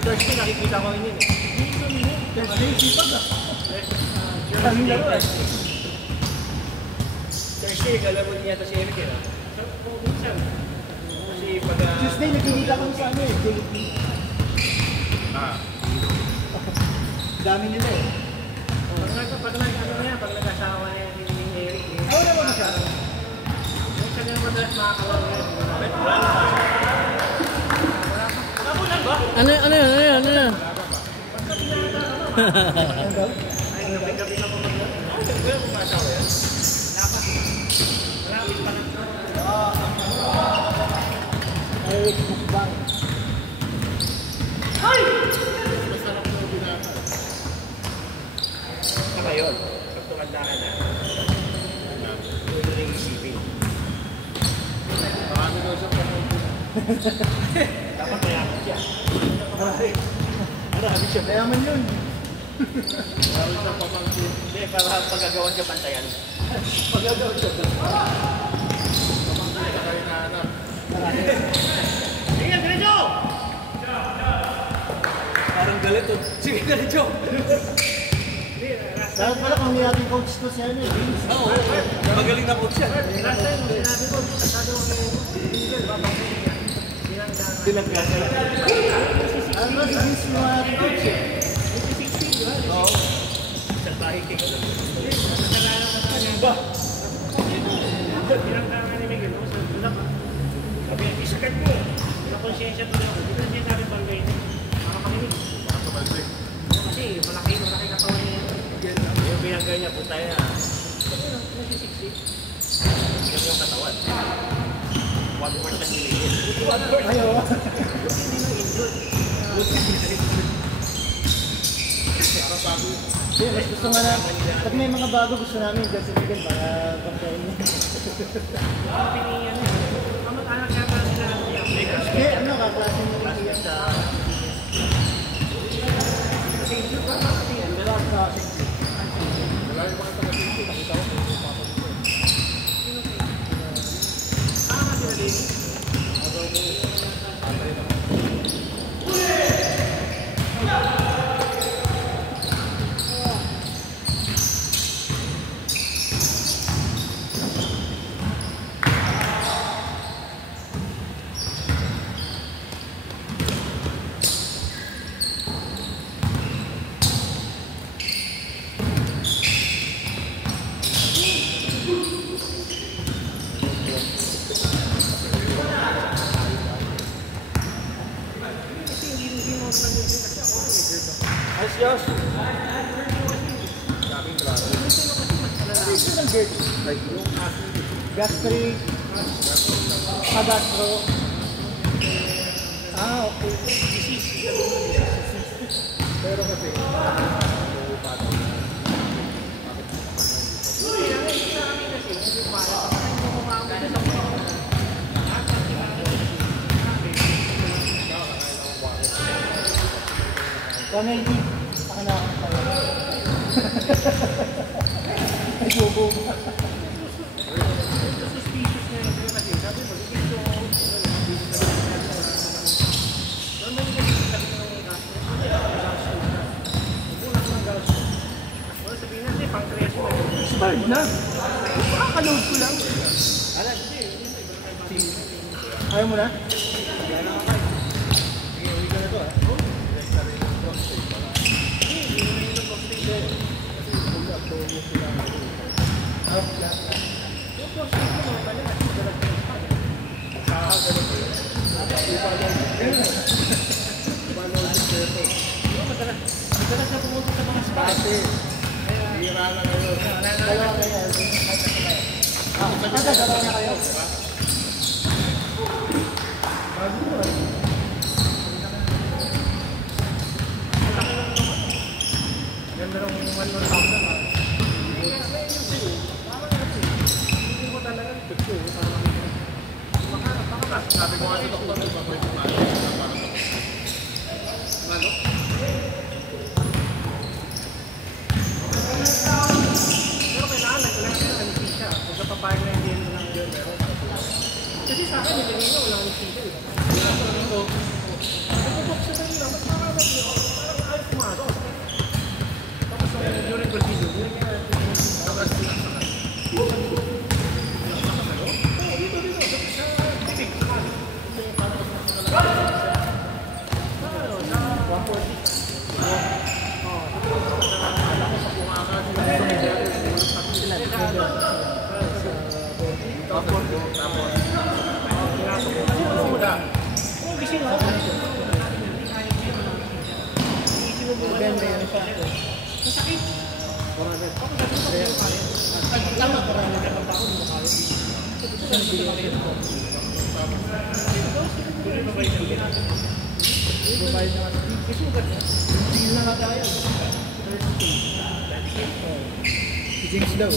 Thursday nakikita ko yun eh. Thursday, sipag ah. Thursday, galabon niya ito si Eric eh. Minsan. Kasi pag... Tuesday, nakikita ko sa ano eh. Dami nila eh. Pag nag-asawa niya ni Eric eh. Ako naman na siya. Yung kanya madalas makakalaro niya. Ano yun? Ay, gabi-gabi na po mag-asawa. Wala po masawa yan? Malapit pa lang. Eric Mukbang. Ay! Masarap na binata. Saka yun, pag tumanda ka na, ulo rin isipin. Marami daw siya pamangkin. Dapat mayaman siya. Marami siya. Mayaman yun. Marami siya pamangkin. Hindi, para pagagawan siya pantayan. Pagagawan siya. Pamangkin ka kayo na anak. Sige, diretso! Parang galit oh. Sige, diretso! Dahil pala kung hindi natin coach to si ano eh. Oo, magaling na coach yan. Last time, sinabi ko, masyado kami Eagle, babangkin niya. Tinagyan niya. Ano ba, si Vince yung ating coach eh. 16, di ba? Oo. Salbahe king. Kasalanan ka na niya. Ba? Pinagtangan ni Miguel, wala ka. Sabi niya, isagat mo. Nakonsensya to ako. Dito niya sabi bangay niya. Makapakinig. Makapabalbig. Kasi malaki katawan niya. Yung binagay niya, punta niya. Sabi niya, nasi-60. Yan yung katawan. 1/4 lang nilingin. 1/4? Ayaw. Buti hindi nang injured. Para bago. Hindi, mas gusto nga na, pag may mga bago gusto namin, dyan si Miguel para pagkain niya. Piniyan niya. Kamag-anak siya para sila. Hindi, ano, kaklase mo rin siya sa... Kasi injured ba? Kasi Wala ka kasi. Wala yung mga taga-sisi. Nakita ko kung yung papa ko. tama sila din. Agaw mo. Patay na. Ayos, Josh. Daming drama. Ano yung ng bird? Like yung athlete. Gastric. Gastro. Ah, okay. Pero kasi, Kami hindi. Saka na ako pala. Ay, bobo. Suspicious na yun kasi sabi mo, dito normally kasi sabi mo yung gasto. Kulang ng gasto. Well, sabihin natin, pancreas mo. Start na. Makakaload ko lang. Alam, Ayaw mo na? madalas na pumunta sa mga spa. hira na ngayon. Dalawa kayo. Dalawa na kayo. Bago mo eh. Ganda ng 1,000 ha. Hindi ko talaga picture. Sabi ko nga sa doktor, di ba pwede maayos na para sa ano? Pero kailangan ng anesthesia. Kung sa papayag na hindi lang yun, meron. Kasi sa akin, hindi nila walang anesthesia. Nagpupok sa kanila, mas marami Babayad na kasi. Kasi ugat niya. Tingin na nga tayo. Si James daw.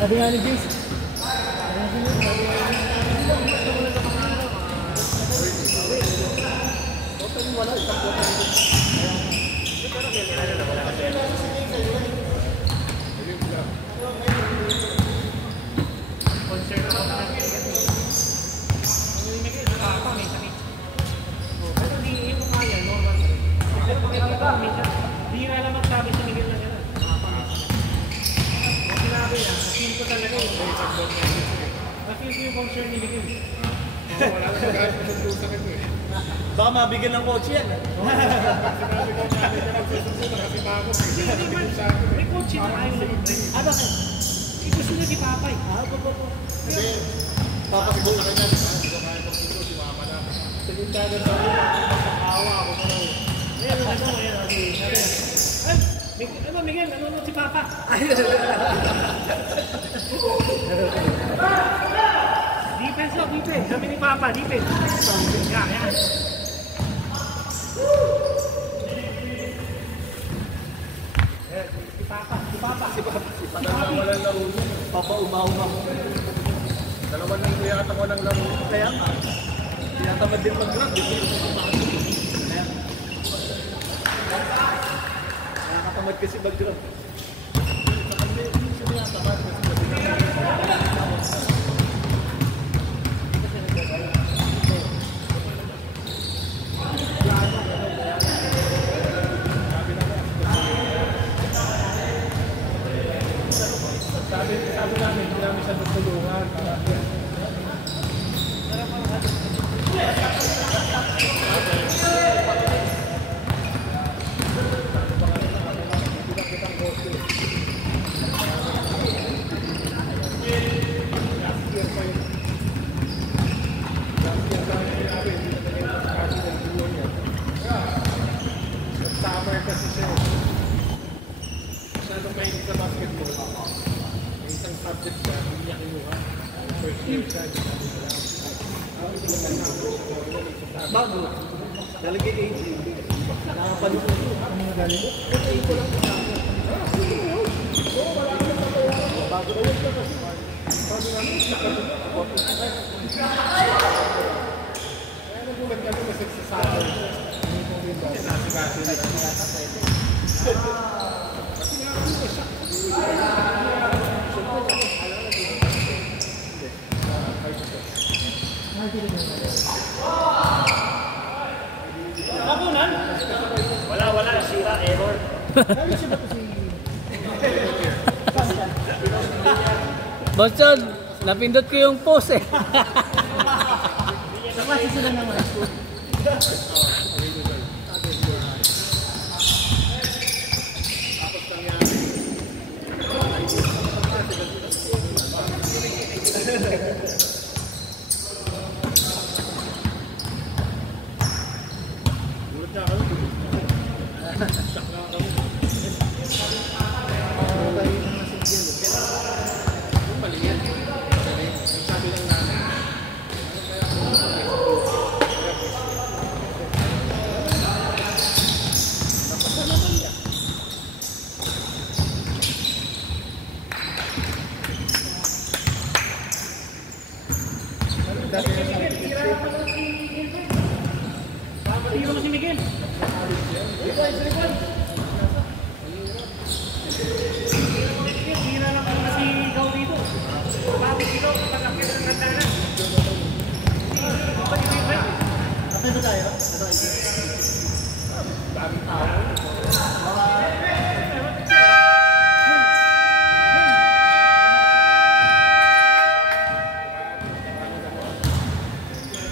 Sabi nga ni James. Wala, isang buwan. Concern ako na pero hindi mo kaya, normal. Pero pag minsan, hindi nga lang magsabi si Miguel na gano'n. Kung sinabi niya, na-feel ko talaga yung na-feel ko yung concern ni Miguel. Wala na magkakalit sa sakit mo eh. Baka mabigyan ng coach yan. Sinabi ko namin na magsusunod kasi bago. Hindi man, may coach yun, ayaw na mag-train. Bakit? Gusto niya si Papay. Kasi, papasigol na kanya. Hindi ko kaya magsusunod si mama na. Salintada sa awa ako na lang. Ano, Miguel, nanonood si Papa. Defense o, defense. Sabi ni Papa, defense. Yan. Si Papa. Dalawa walang laro. Papa umaw-umaw. Dalawa nang kuyata ko ng laro. Kaya nga. Tinatamad din mag-grab. Nakakatamad kasi mag-grab. Sabi namin, hindi namin siya tutulungan. Summer kasi siya. Masyadong mahilig sa basketball. May isang subject siya, hindi niya kinuha. First year siya, hindi namin alam. Bago. Lalagay kay AJ. Nakapalito ko. Ano nga galing? Ito ko lang sa akin. Bago na yun kasi. Bago namin. Kaya nagulat kami kasi sa summer. Kasi nga ako siya. Kapunan? Wala. Sira, error. Basta, napindot ko yung pose eh. Sa klase sila ng high school. Tiro mo si Miguel. Tira lang ako kasi ikaw dito. Tapos ikaw, pagkakit ng ganda. Ano ba tayo? Daming tao.